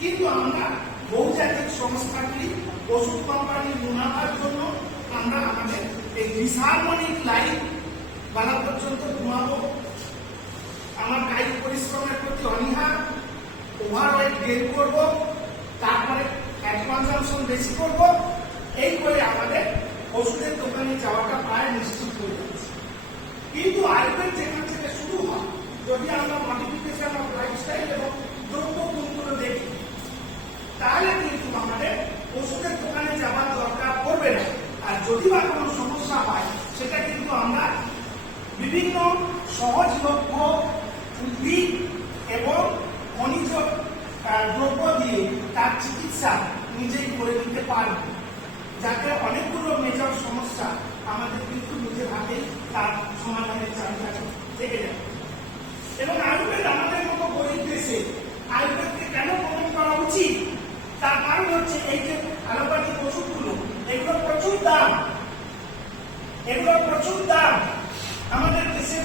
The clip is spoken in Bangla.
কিন্তু আমরা বহুজাতিক সংস্থাগুলি ওষুধ কোম্পানির মুনাফার জন্য আমরা আমাদের এই ডিসহারমোনিক লাইফ বেলা পর্যন্ত ঘুমাবো, আমার কায়িক পরিশ্রমের প্রতি অনীহা, ওভারওয়েট গেইন করব, তারপরে ফ্যাট কনজাম্পশন বেশি করব, এই করে আমাদের ওষুধের দোকানে যাওয়াটা প্রায় নিশ্চিত হয়ে যাচ্ছে। কিন্তু আয়ুর্বেদ যেখান থেকে শুরু হয়, যদি আমরা মডিফিকেশন অফ লাইফস্টাইল এবং দ্রব্য গুণগুলো দেখি, তাহলে কিন্তু আমাদের ওষুধের দোকানে যাওয়ার দরকার পড়বে না। আর যদি বা কোনো সমস্যা হয়, সেটা কিন্তু আমরা বিভিন্ন সহজলভ্য উদ্ভিদ এবং খনিজ দ্রব্য দিয়ে তার চিকিৎসা নিজেই করে নিতে পারব, যাতে অনেকগুলো মেজর সমস্যা আমাদের কিন্তু নিজের হাতেই তার সমাধানের চাবিকাঠি থেকে যাবে। এবং আয়ুর্বেদ আমাদের মতো গরিব দেশে আয়ুর্বেদকে কেন গ্রহণ করা উচিত, তার কারণ হচ্ছে এই যে অ্যালোপ্যাথিক ওষুধগুলো, এগুলো প্রচুর দাম, আমাদের দেশের